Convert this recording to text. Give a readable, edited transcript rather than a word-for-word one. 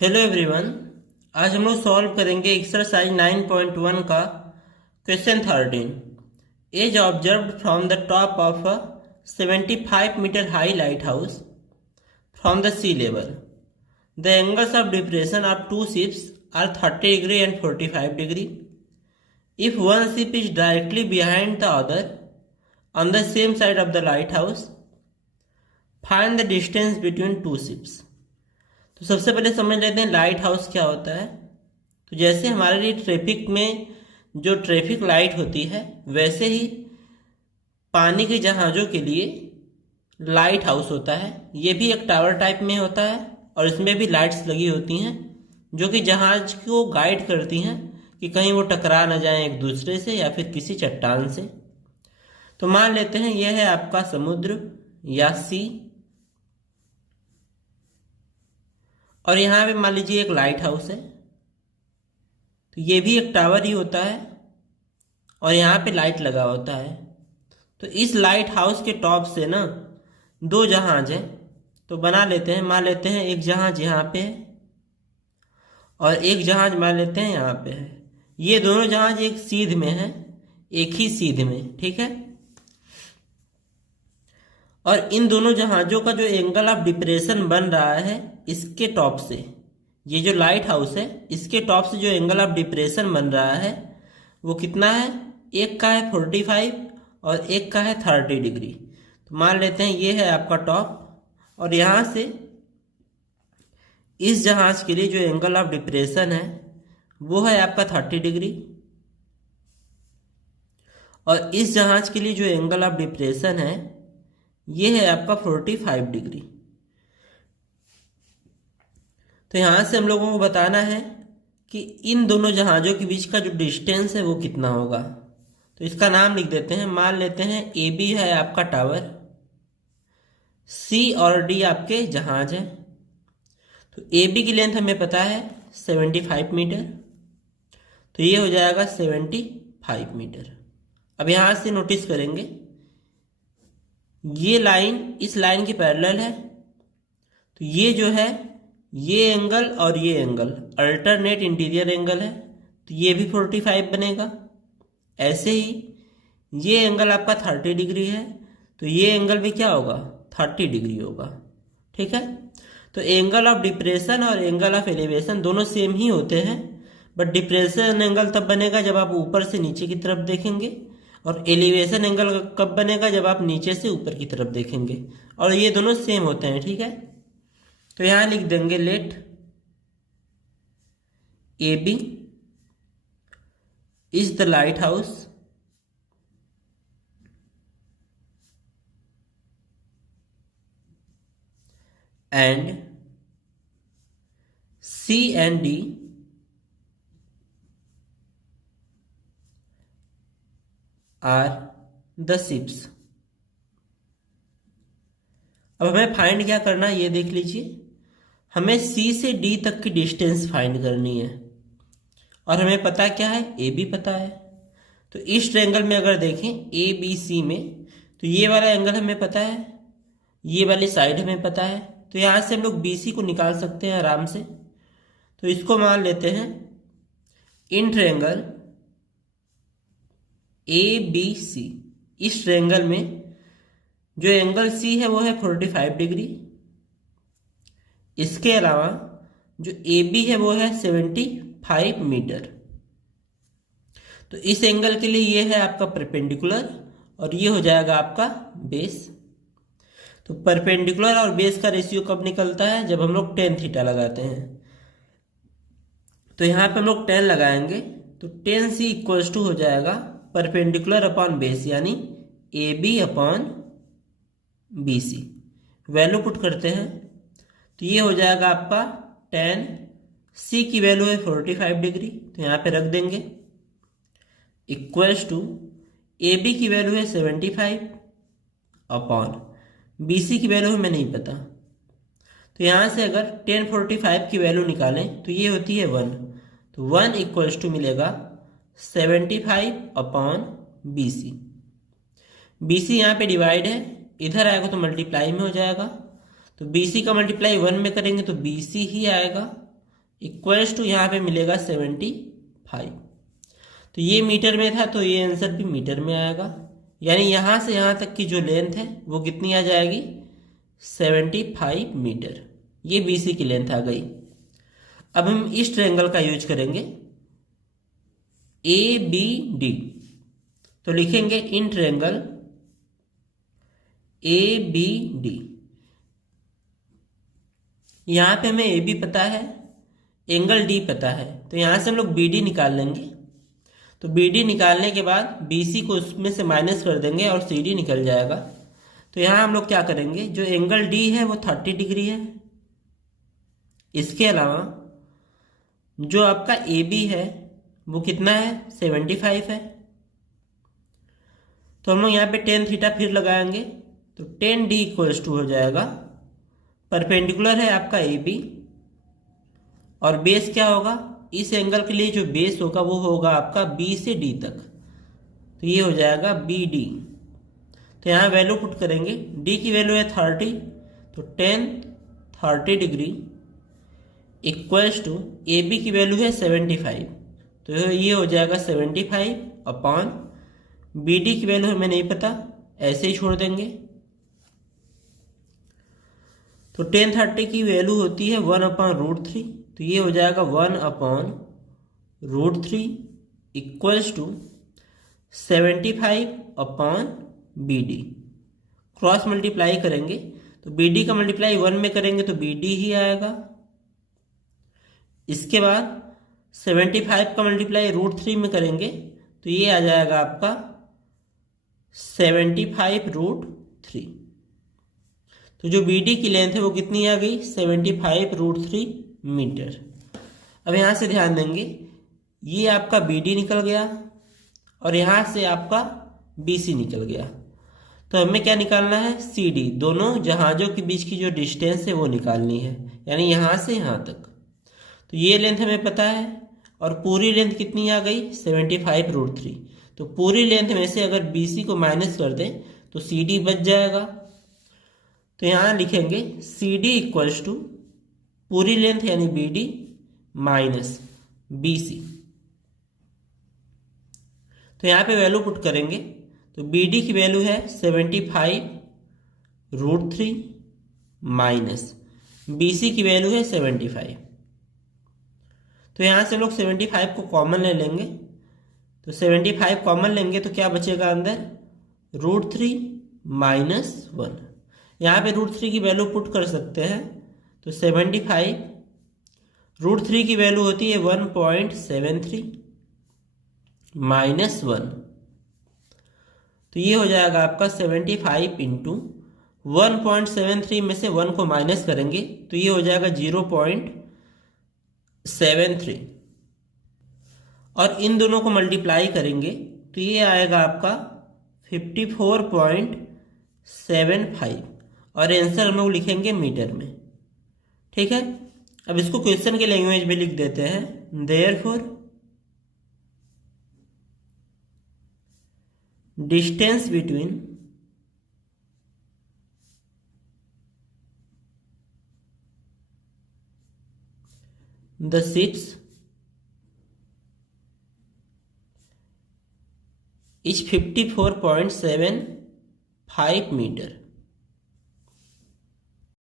Hello everyone. आज हम लोग सॉल्व करेंगे एक्सरसाइज 9.1 का question 13। As observed from the top of a 75 metre high light house from the sea level. The angles of depression of two ships are 30 degree and 45 degree. If one ship is directly behind the other on the same side of the light house, find the distance between two ships. तो सबसे पहले समझ लेते हैं light house क्या होता है। तो जैसे हमारे लिए ट्रैफिक में जो ट्रैफिक लाइट होती है, वैसे ही पानी के जहाज़ों के लिए लाइट हाउस होता है। ये भी एक टावर टाइप में होता है और इसमें भी लाइट्स लगी होती हैं जो कि जहाज को गाइड करती हैं कि कहीं वो टकरा न जाए एक दूसरे से या फिर किसी चट्टान से। तो मान लेते हैं यह है आपका समुद्र या सी, और यहाँ पे मान लीजिए एक लाइट हाउस है। तो ये भी एक टावर ही होता है और यहाँ पे लाइट लगा होता है। तो इस लाइट हाउस के टॉप से ना दो जहाज हैं, तो बना लेते हैं। मान लेते हैं एक जहाज यहाँ पे है और एक जहाज मान लेते हैं यहाँ पे है। ये दोनों जहाज एक सीध में है, एक ही सीध में, ठीक है। और इन दोनों जहाज़ों का जो एंगल ऑफ डिप्रेशन बन रहा है इसके टॉप से, ये जो लाइट हाउस है इसके टॉप से जो एंगल ऑफ डिप्रेशन बन रहा है वो कितना है? एक का है 45 और एक का है 30 डिग्री। तो मान लेते हैं ये है आपका टॉप और यहाँ से इस जहाज के लिए जो एंगल ऑफ डिप्रेशन है वो है आपका 30 डिग्री और इस जहाज के लिए जो एंगल ऑफ डिप्रेशन है ये है आपका 45 डिग्री। तो यहाँ से हम लोगों को बताना है कि इन दोनों जहाज़ों के बीच का जो डिस्टेंस है वो कितना होगा। तो इसका नाम लिख देते हैं। मान लेते हैं ए बी है आपका टावर, सी और डी आपके जहाज हैं। तो ए बी की लेंथ हमें पता है 75 मीटर, तो ये हो जाएगा 75 मीटर। अब यहाँ से नोटिस करेंगे ये लाइन इस लाइन के पैरेलल है, तो ये जो है ये एंगल और ये एंगल अल्टरनेट इंटीरियर एंगल है, तो ये भी 45 बनेगा। ऐसे ही ये एंगल आपका 30 डिग्री है, तो ये एंगल भी क्या होगा? 30 डिग्री होगा, ठीक है। तो एंगल ऑफ डिप्रेशन और एंगल ऑफ एलिवेशन दोनों सेम ही होते हैं, बट डिप्रेशन एंगल तब बनेगा जब आप ऊपर से नीचे की तरफ देखेंगे और एलिवेशन एंगल कब बनेगा? जब आप नीचे से ऊपर की तरफ देखेंगे, और ये दोनों सेम होते हैं, ठीक है। तो यहां लिख देंगे let A B is the light house and C and D are the ships. अब हमें फाइंड क्या करना है ये देख लीजिए। हमें सी से डी तक की डिस्टेंस फाइंड करनी है और हमें पता क्या है? ए बी पता है। तो इस ट्रायंगल में अगर देखें ए बी सी में, तो ये वाला एंगल हमें पता है, ये वाली साइड हमें पता है। तो यहाँ से हम लोग बी सी को निकाल सकते हैं आराम से। तो इसको मान लेते हैं in triangle A B C. इस ट्रायंगल में जो एंगल सी है वो है 45 डिग्री। इसके अलावा जो ए बी है वो है 75 मीटर। तो इस एंगल के लिए ये है आपका परपेंडिकुलर और ये हो जाएगा आपका बेस। तो परपेंडिकुलर और बेस का रेशियो कब निकलता है? जब हम लोग टेन थीटा लगाते हैं। तो यहाँ पे हम लोग 10 लगाएंगे, तो 10 सी इक्वल्स टू हो जाएगा परपेंडिकुलर अपॉन बेस, यानी A B upon B C. Value put करते हैं तो ये हो जाएगा आपका 10, सी की वैल्यू है 45 डिग्री, तो यहाँ पे रख देंगे, इक्वल्स टू ए बी की वैल्यू है 75 अपॉन बी सी की वैल्यू हमें नहीं पता। तो यहाँ से अगर 10 45 की वैल्यू निकालें तो ये होती है 1, तो 1 इक्वल्स टू मिलेगा 75 upon B C. B C यहाँ पे डिवाइड है, इधर आएगा तो मल्टीप्लाई में हो जाएगा। तो बी सी का मल्टीप्लाई 1 में करेंगे तो बी सी ही आएगा इक्वल्स टू यहाँ पे मिलेगा 75। तो ये मीटर में था तो ये आंसर भी मीटर में आएगा, यानी यहाँ से यहाँ तक की जो लेंथ है वो कितनी आ जाएगी 75 मीटर। ये BC की लेंथ आ गई। अब हम इस ट्रायंगल का यूज करेंगे ABD। तो लिखेंगे इन ट्रायंगल ABD। यहाँ पे हमें AB पता है, एंगल D पता है, तो यहाँ से हम लोग BD निकाल लेंगे। तो BD निकालने के बाद BC को उसमें से माइनस कर देंगे और CD निकल जाएगा। तो यहाँ हम लोग क्या करेंगे, जो एंगल D है वो 30 डिग्री है। इसके अलावा जो आपका AB है वो कितना है 75 है। तो हम लोग यहाँ पे tan थीटा फिर लगाएंगे, तो tan D इक्वल्स टू हो जाएगा, परपेंडिकुलर है आपका AB और बेस क्या होगा, इस एंगल के लिए जो बेस होगा वो होगा आपका B से D तक, तो ये हो जाएगा BD। तो यहाँ वैल्यू पुट करेंगे, D की वैल्यू है 30, तो tan 30 degree equals to AB की वैल्यू है 75, तो ये हो जाएगा 75 अपॉन BD की वैल्यू हमें नहीं पता, ऐसे ही छोड़ देंगे। तो tan 30 की वैल्यू होती है 1/√3, तो ये हो जाएगा 1/√3 equals to 75 upon BD। Cross multiply करेंगे तो BD का मल्टीप्लाई 1 में करेंगे तो BD ही आएगा। इसके बाद 75 का मल्टीप्लाई √3 में करेंगे तो ये आ जाएगा आपका 75√3। तो जो BD की लेंथ है वो कितनी आ गई 75√3 मीटर। अब यहाँ से ध्यान देंगे, ये आपका BD निकल गया और यहाँ से आपका BC निकल गया। तो हमें क्या निकालना है CD, दोनों जहाजों के बीच की जो डिस्टेंस है वो निकालनी है, यानी यहाँ से यहाँ तक। तो ये लेंथ हमें पता है और पूरी लेंथ कितनी आ गई 75√3। तो पूरी लेंथ में से अगर BC को माइनस कर दें तो CD बच जाएगा। तो यहाँ लिखेंगे CD इक्वल्स टू पूरी लेंथ यानी BD माइनस BC। तो यहाँ पे वैल्यू पुट करेंगे तो BD की वैल्यू है 75√3 माइनस BC की वैल्यू है 75। तो यहाँ से हम लोग 75 को कॉमन ले लेंगे, तो 75 कॉमन लेंगे तो क्या बचेगा अंदर √3 माइनस 1। यहाँ पे √3 की वैल्यू पुट कर सकते हैं, तो 75 √3 की वैल्यू होती है 1.73 माइनस 1, तो ये हो जाएगा आपका 75 इंटू 1.73 में से 1 को माइनस करेंगे तो ये हो जाएगा 0.73 और इन दोनों को मल्टीप्लाई करेंगे तो ये आएगा आपका 54.75 और आंसर हम लोग लिखेंगे मीटर में। ठीक है, अब इसको क्वेश्चन के लैंग्वेज में लिख देते हैं। Therefore distance between the ships is 54.75 metre.